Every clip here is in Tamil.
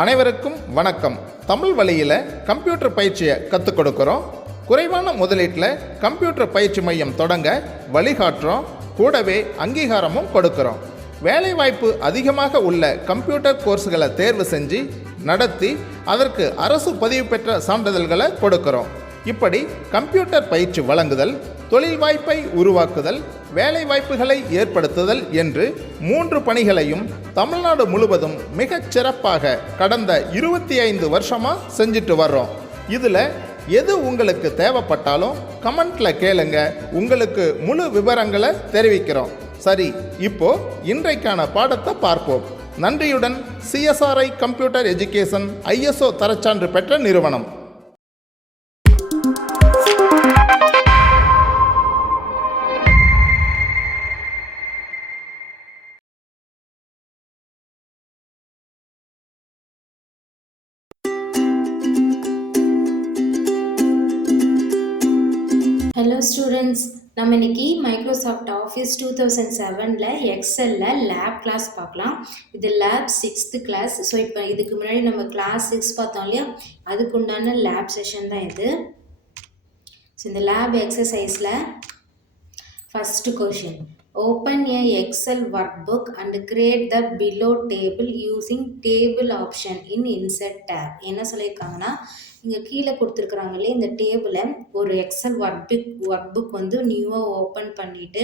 அனைவருக்கும் வணக்கம். தமிழ் வழியில் கம்ப்யூட்டர் பயிற்சியை கற்றுக் கொடுக்குறோம். குறைவான முதலீட்டில் கம்ப்யூட்டர் பயிற்சி மையம் தொடங்க வழிகாட்டுறோம். கூடவே அங்கீகாரமும் கொடுக்குறோம். வேலைவாய்ப்பு அதிகமாக உள்ள கம்ப்யூட்டர் கோர்ஸ்களை தேர்வு செஞ்சு நடத்தி அதற்கு அரசு பதிவு பெற்ற சான்றிதழ்களை கொடுக்குறோம். இப்படி கம்ப்யூட்டர் பயிற்சி வழங்குதல், தொழில் வாய்ப்பை உருவாக்குதல், வேலை வாய்ப்புகளை ஏற்படுத்துதல் என்று 3 பணிகளையும் தமிழ்நாடு முழுவதும் மிகச் சிறப்பாக கடந்த 25 வருஷமாக செஞ்சுட்டு வர்றோம். இதில் எது உங்களுக்கு தேவைப்பட்டாலும் கமெண்ட்டில் கேளுங்க, உங்களுக்கு முழு விவரங்களை தெரிவிக்கிறோம். சரி, இப்போ இன்றைக்கான பாடத்தை பார்ப்போம். நன்றியுடன் CSRI கம்ப்யூட்டர் எஜுகேஷன் ISO தரச்சான்று பெற்ற நிறுவனம். ஹலோ ஸ்டூடெண்ட்ஸ், நம்ம இன்னைக்கு மைக்ரோசாஃப்ட் ஆஃபீஸ் 2007ல் எக்ஸலில் லேப் கிளாஸ் பார்க்கலாம். இது லேப் 6th கிளாஸ். ஸோ இப்போ இதுக்கு முன்னாடி நம்ம கிளாஸ் 6 பார்த்தோம் இல்லையா, அதுக்கு உண்டான லேப் செஷன் தான் இது. ஸோ இந்த லேப் எக்ஸசைஸில் first question, open a Excel workbook and create the below table using table option in insert tab. என்ன சொல்லியிருக்காங்கன்னா, இங்கே கீழே கொடுத்துருக்குறாங்க இல்லையா, இந்த டேபிளை ஒரு எக்ஸல் ஒர்க் புக் வந்து நியூவாக ஓப்பன் பண்ணிவிட்டு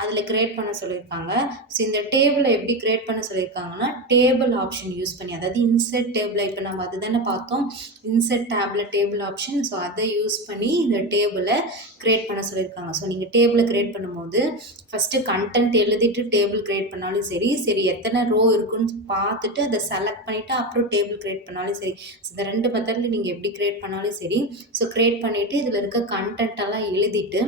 அதில் க்ரியேட் பண்ண சொல்லியிருக்காங்க. ஸோ இந்த டேபிளை எப்படி க்ரியேட் பண்ண சொல்லியிருக்காங்கன்னா, டேபிள் ஆப்ஷன் யூஸ் பண்ணி, அதாவது இன்சர்ட் டேபிளை இப்போ நம்ம அது தானே பார்த்தோம், insert table table option. So அதை யூஸ் பண்ணி இந்த டேபிளை க்ரியேட் பண்ண சொல்லியிருக்காங்க. ஸோ நீங்கள் டேபிளை க்ரியேட் பண்ணும்போது ஃபஸ்ட்டு கண்டென்ட் எழுதிட்டு டேபிள் க்ரியேட் பண்ணாலும் சரி, எத்தனை ரோ இருக்குன்னு பார்த்துட்டு அதை செலக்ட் பண்ணிவிட்டு அப்புறம் டேபிள் க்ரியேட் பண்ணாலும் சரி. ஸோ இந்த 2 மெத்தடில் நீங்கள் எப்படி க்ரியேட் பண்ணாலும் சரி. ஸோ க்ரியேட் பண்ணிவிட்டு இதில் இருக்க கண்டென்ட்டெல்லாம் எழுதிட்டு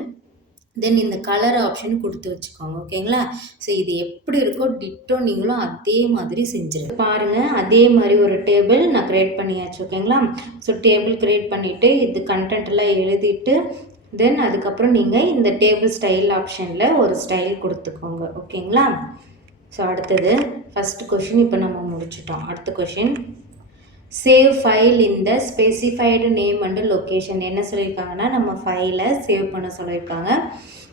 தென் இந்த கலர் ஆப்ஷன் கொடுத்து வச்சுக்கோங்க. ஓகேங்களா? ஸோ இது எப்படி இருக்கோ டிட்டோ நீங்களும் அதே மாதிரி செஞ்சுரு பாருங்கள். அதே மாதிரி ஒரு டேபிள் நான் க்ரியேட் பண்ணியாச்சு. ஓகேங்களா? ஸோ டேபிள் க்ரியேட் பண்ணிவிட்டு இது கண்டென்ட்டெல்லாம் எழுதிட்டு தென் அதுக்கப்புறம் நீங்கள் இந்த டேபிள் ஸ்டைல் ஆப்ஷனில் ஒரு ஸ்டைல் கொடுத்துக்கோங்க. ஓகேங்களா? ஸோ அடுத்தது ஃபஸ்ட்டு கொஷின் இப்போ நம்ம முடிச்சிட்டோம். அடுத்த question, save file in the specified name and location. என்ன சொல்லியிருக்காங்கன்னா, நம்ம ஃபைலை சேவ் பண்ண சொல்லியிருக்காங்க.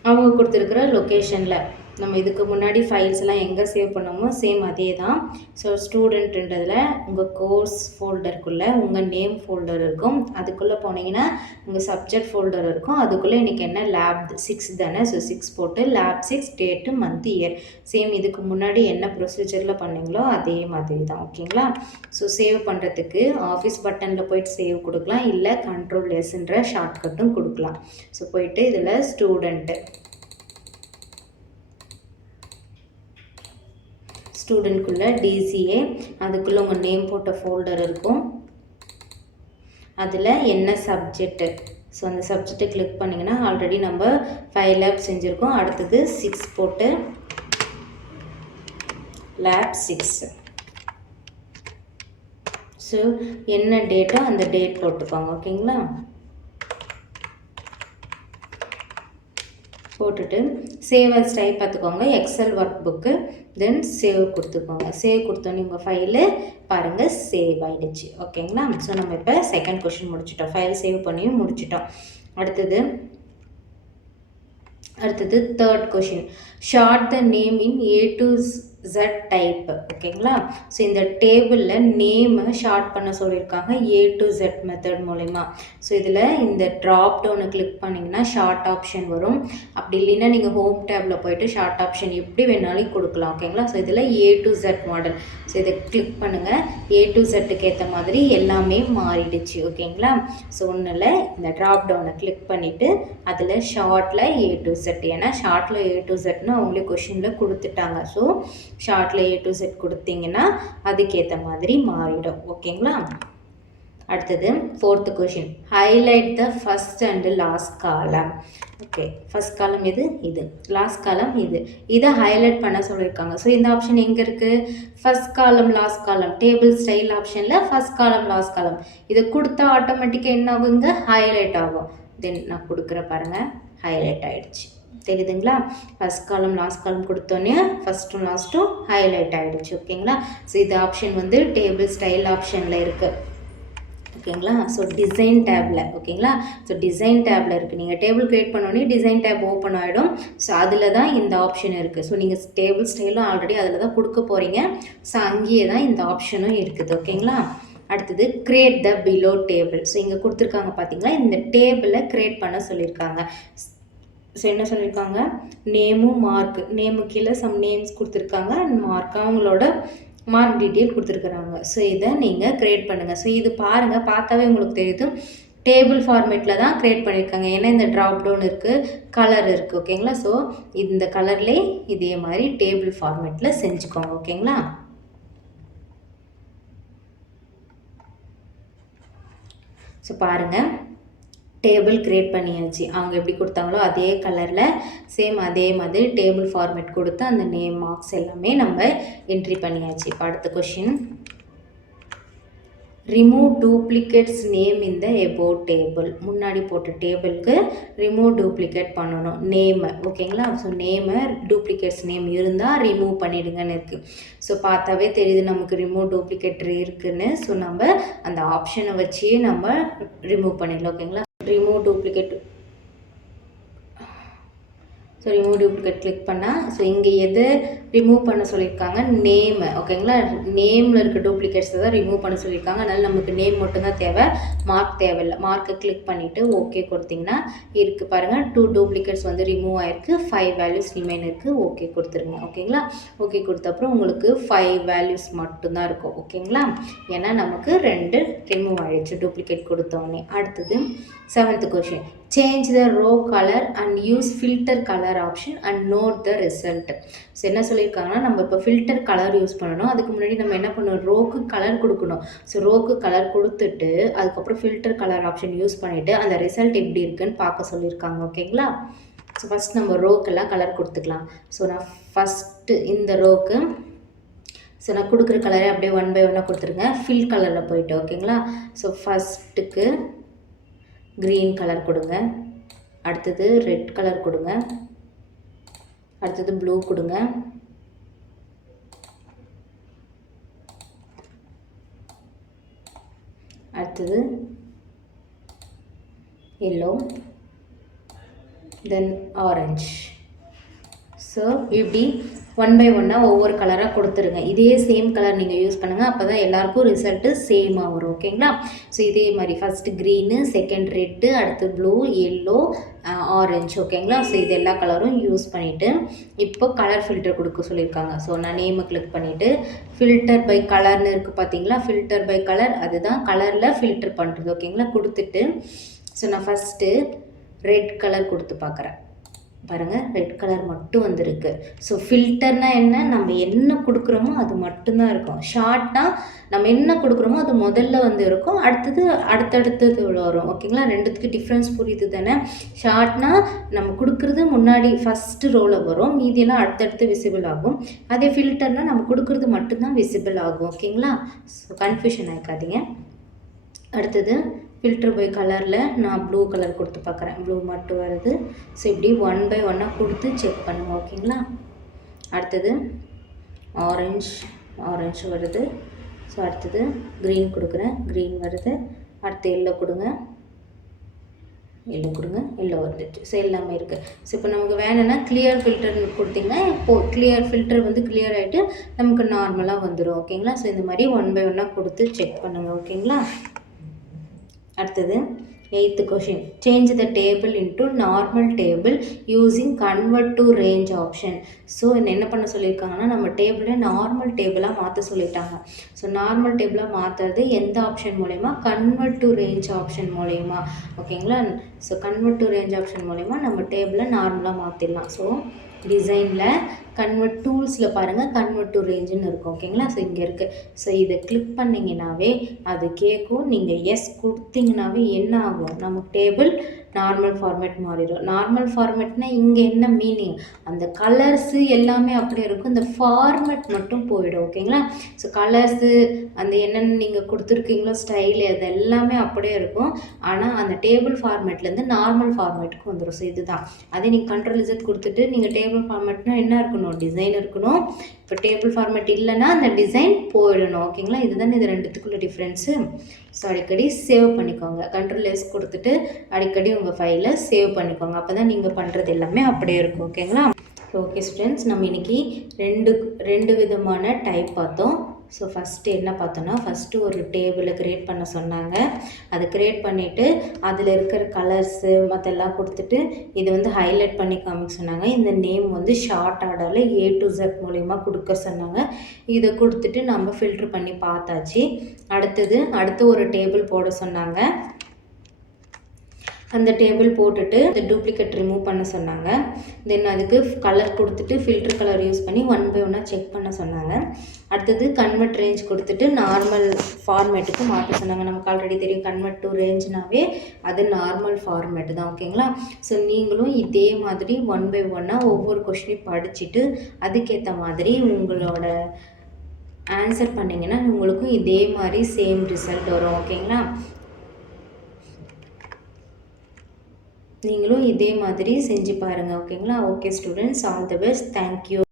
அவங்க கொடுத்துருக்குற லொக்கேஷனில் நம்ம இதுக்கு முன்னாடி ஃபைல்ஸ் எல்லாம் எங்கே சேவ் பண்ணோமோ சேம் அதே தான். ஸோ ஸ்டூடெண்ட்டுன்றதில் உங்கள் கோர்ஸ் ஃபோல்டருக்குள்ளே உங்கள் நேம் ஃபோல்டர் இருக்கும். அதுக்குள்ளே போனீங்கன்னா உங்கள் சப்ஜெக்ட் ஃபோல்டர் இருக்கும். அதுக்குள்ளே இன்றைக்கி என்ன லேப் 6 தானே. ஸோ 6 போட்டு lab 6 date month year same இதுக்கு முன்னாடி என்ன ப்ரொசீஜரில் பண்ணீங்களோ அதே மாதிரி தான். ஓகேங்களா? ஸோ சேவ் பண்ணுறதுக்கு ஆஃபீஸ் பட்டனில் போய்ட்டு சேவ் கொடுக்கலாம், இல்லை Ctrl+ன்ற ஷார்ட்கட்டும் கொடுக்கலாம். ஸோ போயிட்டு இதில் ஸ்டூடெண்ட்குள்ளே DCA, அதுக்குள்ளே உங்கள் நேம் போட்ட ஃபோல்டர் இருக்கும். அதில் என்ன சப்ஜெக்ட்டு, ஸோ அந்த சப்ஜெக்டை கிளிக் பண்ணிங்கன்னா ஆல்ரெடி நம்ம 5 லேப் செஞ்சுருக்கோம். அடுத்தது 6 போட்டு லேப் 6. ஸோ என்ன டேட்டோ அந்த டேட் போட்டுக்கோங்க. ஓகேங்களா? போட்டுட்டு சேவ் அஸ் டைப் பார்த்துக்கோங்க, Excel work book. Then save கொடுத்துக்கோங்க. சேவ் கொடுத்தோன்னே உங்கள் ஃபைலு பாருங்கள் சேவ் ஆகிடுச்சு. ஓகேங்களா? ஸோ நம்ம இப்போ செகண்ட் கொஷின் முடிச்சிட்டோம், ஃபைல் சேவ் பண்ணியும் முடிச்சிட்டோம். அடுத்தது third question, short the name in A to Z type. ஓகேங்களா? ஸோ இந்த டேபிளில் நேமை ஷார்ட் பண்ண சொல்லியிருக்காங்க A to Z மெத்தட் மூலிமா. ஸோ இதில் இந்த ட்ராப் டவுனை கிளிக் பண்ணிங்கன்னா ஷார்ட் ஆப்ஷன் வரும். அப்படி இல்லைன்னா நீங்கள் ஹோம் டேபில் போய்ட்டு ஷார்ட் ஆப்ஷன் எப்படி வேணாலும் கொடுக்கலாம். ஓகேங்களா? ஸோ இதில் A to Z model. So இதை கிளிக் பண்ணுங்கள். A to Zக்கு ஏற்ற மாதிரி எல்லாமே மாறிடுச்சு. ஓகேங்களா? ஸோ ஒன்றில் இந்த ட்ராப் டவுனை கிளிக் பண்ணிவிட்டு அதில் ஷார்ட்டில் A to Z, ஏன்னா ஷார்ட்டில் A to Zன்னு அவங்களே கொஷினில் கொடுத்துட்டாங்க. ஸோ ஷார்ட்டில் A to Z கொடுத்தீங்கன்னா அதுக்கேற்ற மாதிரி மாறிடும். ஓகேங்களா? அடுத்தது fourth question, highlight the first and last column. Okay, first காலம் இது லாஸ்ட் காலம் இதை ஹைலைட் பண்ண சொல்லியிருக்காங்க. ஸோ இந்த ஆப்ஷன் எங்கே இருக்குது? ஃபஸ்ட் காலம் லாஸ்ட் காலம் டேபிள் ஸ்டைல் ஆப்ஷனில் ஃபஸ்ட் காலம் லாஸ்ட் காலம் இதை கொடுத்தா ஆட்டோமேட்டிக்காக என்ன ஆகுங்க? ஹைலைட் ஆகும். தென் நான் கொடுக்குற பாருங்கள், ஹைலைட் ஆகிடுச்சு. தெரியுதுங்களா? ஃபஸ்ட் காலம் லாஸ்ட் காலம் கொடுத்தோன்னே ஃபஸ்ட்டும் லாஸ்ட்டும் ஹைலைட் ஆகிடுச்சு. ஓகேங்களா? ஸோ இது ஆப்ஷன் வந்து டேபிள் ஸ்டைல் ஆப்ஷனில் இருக்குது. ஓகேங்களா? ஸோ டிசைன் டேப்பில் ஓகேங்களா? ஸோ டிசைன் டேப்பில் இருக்குது. நீங்கள் டேபிள் க்ரியேட் பண்ணோடனே டிசைன் டேப் ஓப்பன் ஆகிடும். ஸோ அதில் தான் இந்த ஆப்ஷன் இருக்குது. ஸோ நீங்கள் டேபிள் ஸ்டைலும் ஆல்ரெடி அதில் தான் கொடுக்க போகிறீங்க. ஸோ அங்கேயே தான் இந்த ஆப்ஷனும் இருக்குது. ஓகேங்களா? அடுத்தது create the below table. So இங்கே கொடுத்துருக்காங்க பார்த்தீங்களா, இந்த டேபிளை க்ரியேட் பண்ண சொல்லியிருக்காங்க. ஸோ என்ன சொல்லியிருக்காங்க, நேமும் மார்க், நேமு கீழே சம் நேம்ஸ் கொடுத்துருக்காங்க அண்ட் மார்க், அவங்களோட மார்க் டீட்டெயில் கொடுத்துருக்குறாங்க. ஸோ இதை நீங்கள் க்ரியேட் பண்ணுங்கள். ஸோ இது பாருங்கள், பார்த்தாவே உங்களுக்கு தெரியுது டேபிள் ஃபார்மேட்டில் தான் க்ரியேட் பண்ணியிருக்காங்க. ஏன்னா இந்த ட்ராப் டவுன் இருக்குது, கலர் இருக்குது. ஓகேங்களா? ஸோ இந்த கலர்லேயே இதே மாதிரி டேபிள் ஃபார்மேட்டில் செஞ்சுக்கோங்க. ஓகேங்களா? ஸோ பாருங்கள், டேபிள் க்ரியேட் பண்ணியாச்சு. அவங்க எப்படி கொடுத்தாங்களோ அதே கலரில் சேம் அதே மாதிரி டேபிள் ஃபார்மேட் கொடுத்து அந்த நேம் மார்க்ஸ் எல்லாமே நம்ம என்ட்ரி பண்ணியாச்சு. இப்போ அடுத்த question, remove duplicates name in the above table. முன்னாடி போட்ட டேபிளுக்கு ரிமூவ் டூப்ளிகேட் பண்ணணும் நேமை. ஓகேங்களா? ஸோ நேமை டூப்ளிகேட்ஸ் நேம் இருந்தால் ரிமூவ் பண்ணிடுங்கன்னு இருக்குது. ஸோ பார்த்தாவே தெரியுது நமக்கு ரிமூவ் டூப்ளிகேட் இருக்குன்னு. ஸோ நம்ம அந்த ஆப்ஷனை வச்சே நம்ம ரிமூவ் பண்ணிடலாம். ஓகேங்களா? Remove duplicate, so remove duplicate click பண்ணால், ஸோ இங்கே எது ரிமூவ் பண்ண சொல்லியிருக்காங்க, நேமு. ஓகேங்களா? நேமில் இருக்க டூப்ளிகேட்ஸை தான் ரிமூவ் பண்ண சொல்லியிருக்காங்க. அதனால் நமக்கு நேம் மட்டும்தான் தேவை, மார்க் தேவையில்லை. மார்க்கை கிளிக் பண்ணிவிட்டு ஓகே கொடுத்திங்கன்னா இருக்குது பாருங்கள், 2 டூப்ளிகேட்ஸ் வந்து ரிமூவ் ஆகிருக்கு, 5 வேல்யூஸ் ரிமைன் இருக்குது. ஓகே கொடுத்துருங்க. ஓகேங்களா? ஓகே கொடுத்த அப்புறம் உங்களுக்கு 5 வேல்யூஸ் மட்டும்தான் இருக்கும். ஓகேங்களா? ஏன்னா நமக்கு 2 ரிமூவ் ஆகிடுச்சு டூப்ளிகேட் கொடுத்தோடனே. அடுத்தது 7th question, change the row colour and use filter colour option and note the result. So என்ன சொல்லியிருக்காங்கன்னா, நம்ம இப்போ ஃபில்டர் கலர் யூஸ் பண்ணணும். அதுக்கு முன்னாடி நம்ம என்ன பண்ணணும், ரோக்கு கலர் கொடுக்கணும். ஸோ ரோக்கு கலர் கொடுத்துட்டு அதுக்கப்புறம் ஃபில்டர் கலர் ஆப்ஷன் யூஸ் பண்ணிவிட்டு அந்த ரிசல்ட் எப்படி இருக்குன்னு பார்க்க சொல்லியிருக்காங்க. ஓகேங்களா? ஸோ ஃபஸ்ட் நம்ம ரோக்கெல்லாம் கலர் கொடுத்துக்கலாம். ஸோ நான் ஃபஸ்ட்டு இந்த ரோக்கு, ஸோ நான் கொடுக்குற கலரை அப்படியே 1 by 1 கொடுத்துருங்க. ஃபில் கலரில் போயிட்டு. ஓகேங்களா? ஸோ ஃபஸ்ட்டுக்கு க்ரீன் கலர் கொடுங்க, அடுத்தது ரெட் கலர் கொடுங்க, அடுத்தது ப்ளூ கொடுங்க, அடுத்தது எல்லோ, தென் ஆரஞ்சு. ஸோ இப்படி 1 by 1 ஒவ்வொரு கலராக கொடுத்துருங்க. இதே சேம் கலர் நீங்கள் யூஸ் பண்ணுங்கள், அப்போ தான் எல்லாேருக்கும் ரிசல்ட்டு சேமாக வரும். ஓகேங்களா? ஸோ இதே மாதிரி ஃபஸ்ட்டு க்ரீனு, செகண்ட் ரெட்டு, அடுத்து ப்ளூ, எல்லோ, ஆரஞ்சு. ஓகேங்களா? ஸோ இது எல்லா கலரும் யூஸ் பண்ணிவிட்டு இப்போ கலர் ஃபில்டர் கொடுக்க சொல்லியிருக்காங்க. ஸோ நான் நேமை கிளிக் பண்ணிவிட்டு ஃபில்டர் பை கலர்னு இருக்குது பார்த்தீங்களா, ஃபில்டர் பை கலர், அதுதான் கலரில் ஃபில்டர் பண்ணுறது. ஓகேங்களா? கொடுத்துட்டு ஸோ நான் ஃபஸ்ட்டு ரெட் கலர் கொடுத்து பார்க்குறேன். பாருங்கள், ரெட் கலர் மட்டும் வந்திருக்கு. ஸோ ஃபில்டர்னால் என்ன, நம்ம என்ன கொடுக்குறோமோ அது மட்டும்தான் இருக்கும். ஷார்ட்னால் நம்ம என்ன கொடுக்குறோமோ அது முதல்ல வந்து இருக்கும், அடுத்தது அடுத்தடுத்தது வரும். ஓகேங்களா? ரெண்டுத்துக்கு டிஃப்ரென்ஸ் புரியுது தானே? ஷார்ட்னால் நம்ம கொடுக்குறது முன்னாடி ஃபஸ்ட்டு ரோவில் வரும், மீதியெல்லாம் அடுத்தடுத்து விசிபிள் ஆகும். அதே ஃபில்டர்னால் நம்ம கொடுக்குறது மட்டும்தான் விசிபிள் ஆகும். ஓகேங்களா? ஸோ கன்ஃபியூஷன் ஆகிக்காதீங்க. அடுத்தது ஃபில்டர் பை கலரில் நான் ப்ளூ கலர் கொடுத்து பார்க்குறேன். ப்ளூ மட்டும் வருது. ஸோ இப்படி 1 by 1 கொடுத்து செக் பண்ணுங்கள். ஓகேங்களா? அடுத்தது ஆரஞ்சு வருது. ஸோ அடுத்தது க்ரீன் கொடுக்குறேன், க்ரீன் வருது. அடுத்து எல்லோ கொடுங்க, எல்லோ வந்துடுச்சு. ஸோ எல்லாமே இருக்குது. ஸோ இப்போ நமக்கு வேணும்னா கிளியர் ஃபில்டர்னு கொடுத்திங்கன்னா இப்போது கிளியர் ஃபில்டர் வந்து கிளியர் ஆகிட்டு நமக்கு நார்மலாக வந்துடும். ஓகேங்களா? ஸோ இந்த மாதிரி 1 by 1 கொடுத்து செக் பண்ணுங்கள். ஓகேங்களா? அடுத்தது 8th question, change the table into normal table using convert to range option. So என்ன பண்ண சொல்லியிருக்காங்கன்னா, நம்ம டேபிளை நார்மல் டேபிளாக மாற்ற சொல்லிட்டாங்க. ஸோ நார்மல் டேபிளாக மாற்றுறது எந்த ஆப்ஷன் மூலயமா, கன்வெர்ட் டு ரேஞ்ச் ஆப்ஷன் மூலயமா. ஓகேங்களா? So convert to range option மூலயமா நம்ம டேபிளை நார்மலாக மாற்றிடலாம். ஸோ டிசைனில் கன்வெர்ட் டூல்ஸில் பாருங்கள் கன்வெர்ட் டு ரேஞ்சுன்னு இருக்கும் ஓகேங்களா. ஸோ இங்கே இருக்குது. ஸோ இதை கிளிக் பண்ணிங்கனாவே அது கேட்கும். நீங்கள் எஸ் கொடுத்தீங்கனாவே என்ன ஆகும், நமக்கு டேபிள் நார்மல் ஃபார்மேட் மாறிடும். நார்மல் ஃபார்மேட்னா இங்கே என்ன மீனிங், அந்த கலர்ஸு எல்லாமே அப்படியே இருக்கும், இந்த ஃபார்மேட் மட்டும் போயிடும் ஓகேங்களா. ஸோ கலர்ஸு அந்த என்னென்ன நீங்கள் கொடுத்துருக்கீங்களோ ஸ்டைலு அது எல்லாமே அப்படியே இருக்கும். ஆனால் அந்த டேபிள் ஃபார்மேட்லேருந்து நார்மல் ஃபார்மேட்டுக்கு வந்துடும். ஸோ இதுதான் அதே நீங்கள் Ctrl+Z கொடுத்துட்டு நீங்கள் டேபிள் ஃபார்மேட்னா என்ன இருக்கணும், டிசைன் இருக்கணும். இப்போ டேபிள் ஃபார்மேட் இல்லைன்னா அந்த டிசைன் போயிடணும் ஓகேங்களா. இதுதானே இது ரெண்டுத்துக்குள்ள டிஃப்ரென்ஸு. ஸோ அடிக்கடி சேவ் பண்ணிக்கோங்க. Ctrl+S கொடுத்துட்டு அடிக்கடி உங்கள் ஃபைலை சேவ் பண்ணிக்கோங்க. அப்போ தான் நீங்கள் பண்ணுறது எல்லாமே அப்படியே இருக்கும் ஓகேங்களா. ஓகே ஸ்டூடெண்ட்ஸ், நம்ம இன்றைக்கி ரெண்டு விதமான டைப் பார்த்தோம். ஸோ ஃபஸ்ட்டு என்ன பார்த்தோன்னா, ஃபஸ்ட்டு ஒரு டேபிளை க்ரியேட் பண்ண சொன்னாங்க. அதை க்ரியேட் பண்ணிவிட்டு அதில் இருக்கிற கலர்ஸு மற்றெல்லாம் கொடுத்துட்டு இதை வந்து ஹைலைட் பண்ணி காமிக்க சொன்னாங்க. இந்த நேம் வந்து ஷார்ட் ஆர்டரில் A to Z மூலிமா கொடுக்க சொன்னாங்க. இதை கொடுத்துட்டு நம்ம ஃபில்ட்ரு பண்ணி பார்த்தாச்சு. அடுத்து ஒரு டேபிள் போட சொன்னாங்க. அந்த டேபிள் போட்டுட்டு இந்த டூப்ளிகேட் ரிமூவ் பண்ண சொன்னாங்க. தென் அதுக்கு கலர் கொடுத்துட்டு ஃபில்டர் கலர் யூஸ் பண்ணி 1 by 1 செக் பண்ண சொன்னாங்க. அடுத்தது கன்வெர்ட் ரேஞ்ச் கொடுத்துட்டு நார்மல் ஃபார்மேட்டுக்கு மாற்ற சொன்னாங்க. நமக்கு ஆல்ரெடி தெரியும் கன்வெர்ட் டு ரேஞ்ச்னாவே அது நார்மல் ஃபார்மேட்டு தான் ஓகேங்களா. ஸோ நீங்களும் இதே மாதிரி 1 by 1 ஒவ்வொரு கொஷினையும் படிச்சுட்டு அதுக்கேற்ற மாதிரி உங்களோட ஆன்சர் பண்ணிங்கன்னா உங்களுக்கும் இதே மாதிரி சேம் ரிசல்ட் வரும் ஓகேங்களா. நீங்களும் இதே மாதிரி செஞ்சு பாருங்கள் ஓகேங்களா. Okay students, all the best, thank you.